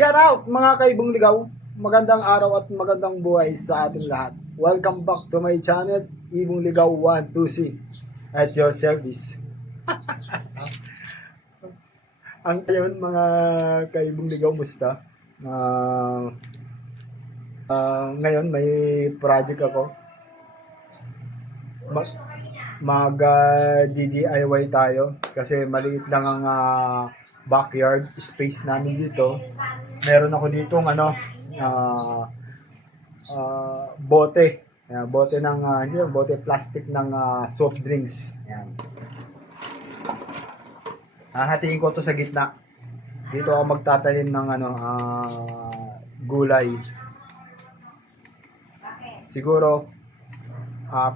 Shout out mga kaibong ligaw. Magandang araw at magandang buhay sa ating lahat. Welcome back to my channel, Ibong Ligaw 126 at your service. Ang ngayon mga kaibong ligaw, musta? Ngayon may project ako. DIY tayo kasi maliit lang ang backyard space namin dito. Meron ako ditong bote. Bote ng bote plastic ng soft drinks. Ayan. Hahatiin ko to sa gitna. Dito ako magtatanim ng gulay. Siguro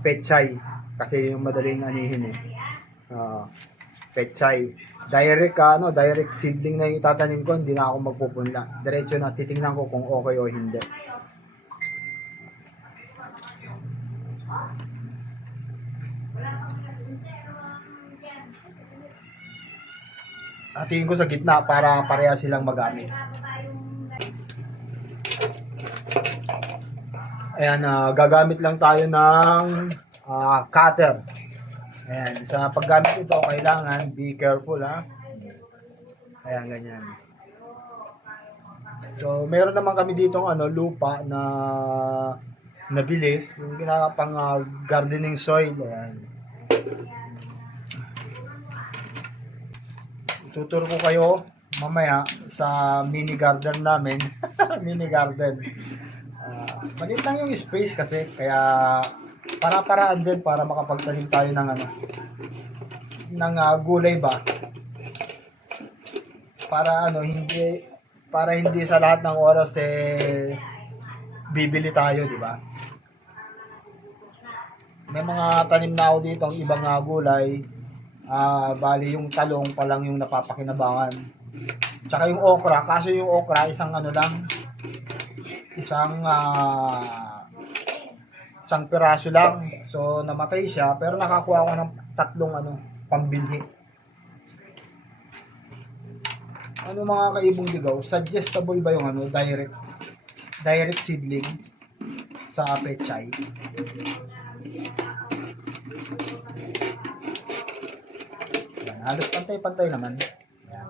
pechay kasi yung madaling anihin eh. Pechay. Direct seedling na yung itatanim ko, hindi na ako magpupunla. Diretso na titingnan ko kung okay o hindi. Hatiin ko sa gitna para pareha silang magamit. Ayan, gagamit lang tayo ng cutter. Ayan, sa paggamit ito, kailangan be careful ha. Ayan, ganyan. So, meron naman kami dito lupa na nabili, yung ginapang gardening soil. Ayan. Tuturo ko kayo mamaya sa mini garden namin. Mini garden. Maliit lang yung space kasi, kaya para-paraan din para makapagtanim tayo ng gulay ba. Para hindi sa lahat ng oras bibili tayo, di ba? May mga tanim na ako dito ang ibang gulay. Bali yung talong pa lang yung napapakinabangan. Tsaka yung okra, kaso yung okra isang piraso lang. So namatay siya pero nakakuha ko ng tatlong pambinhi. Mga kaibong ligaw, suggestible ba yung direct seedling sa pechay? Yan, halos pantay-pantay naman. Yan.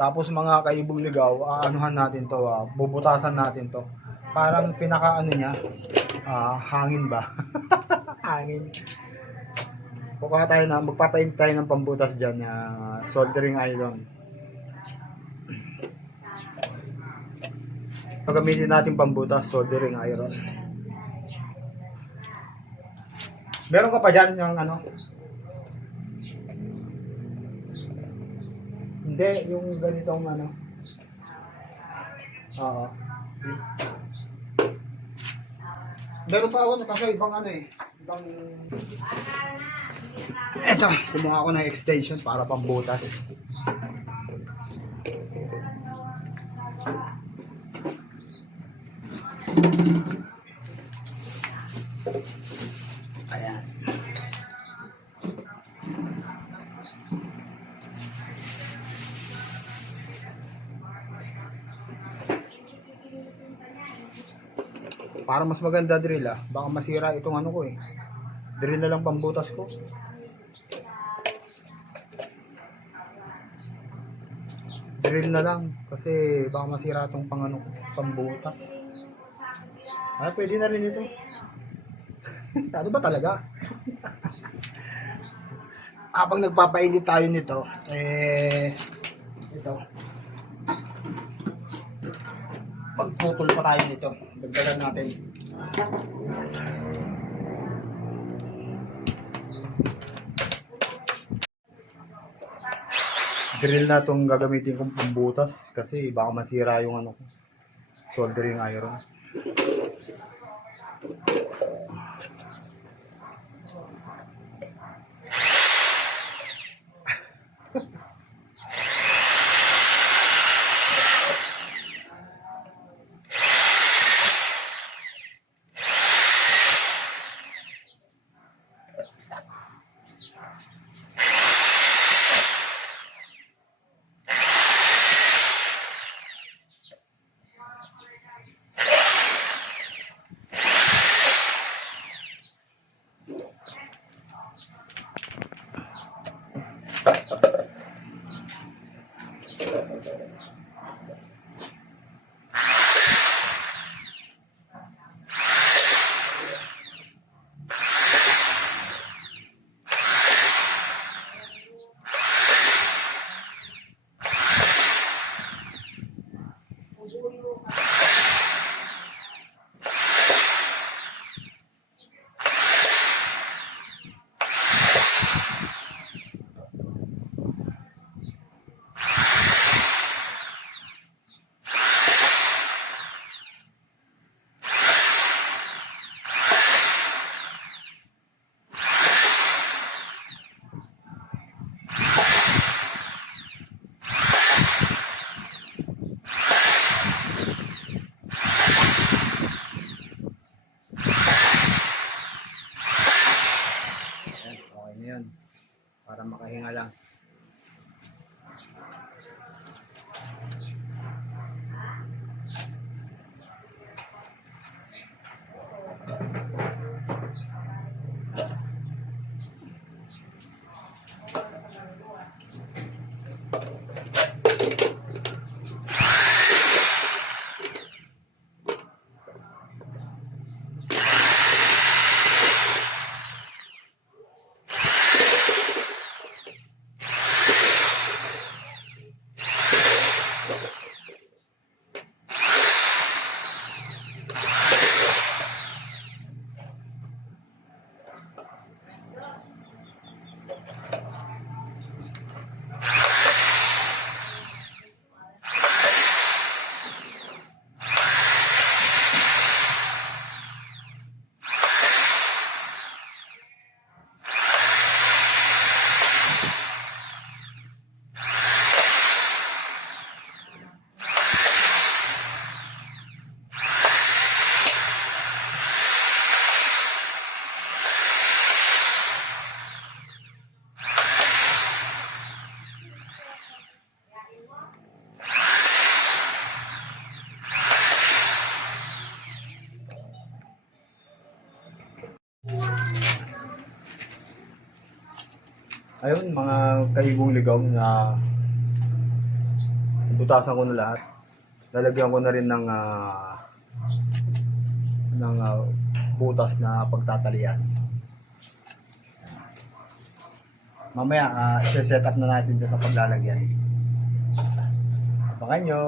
Tapos mga kaibong ligaw, aanuhan natin to, bubutasan natin to. Parang pinaka niya, hangin ba? Hangin. Buka tayo magpapaint tayo ng pambutas dyan, soldering iron. Gagamitin natin pambutas, soldering iron. Meron ka pa dyan yung Hindi, yung ganitong Oo. Meron pa ako kasi ibang ibang Eto, kumuha ako ng extension para pambutas. Ayan. Para mas maganda drill baka masira itong ko drill na lang pambutas ko. Drill na lang kasi baka masira itong pambutas. Pwede na rin ito. Ano ba talaga? Habang nagpapainit tayo nito, ito. Pagputol pa tayo nito. Dagdagan natin. Drill na itong gagamitin kong pambutas kasi baka masira yung soldering iron. Ngayon, para makahinga lang. Ayun, mga kaibong ligaw na butasan ko na lahat. Lalagyan ko na rin ng butas na pagtatalian. Mamaya, i-set up na natin ito sa paglalagyan. Abangan nyo!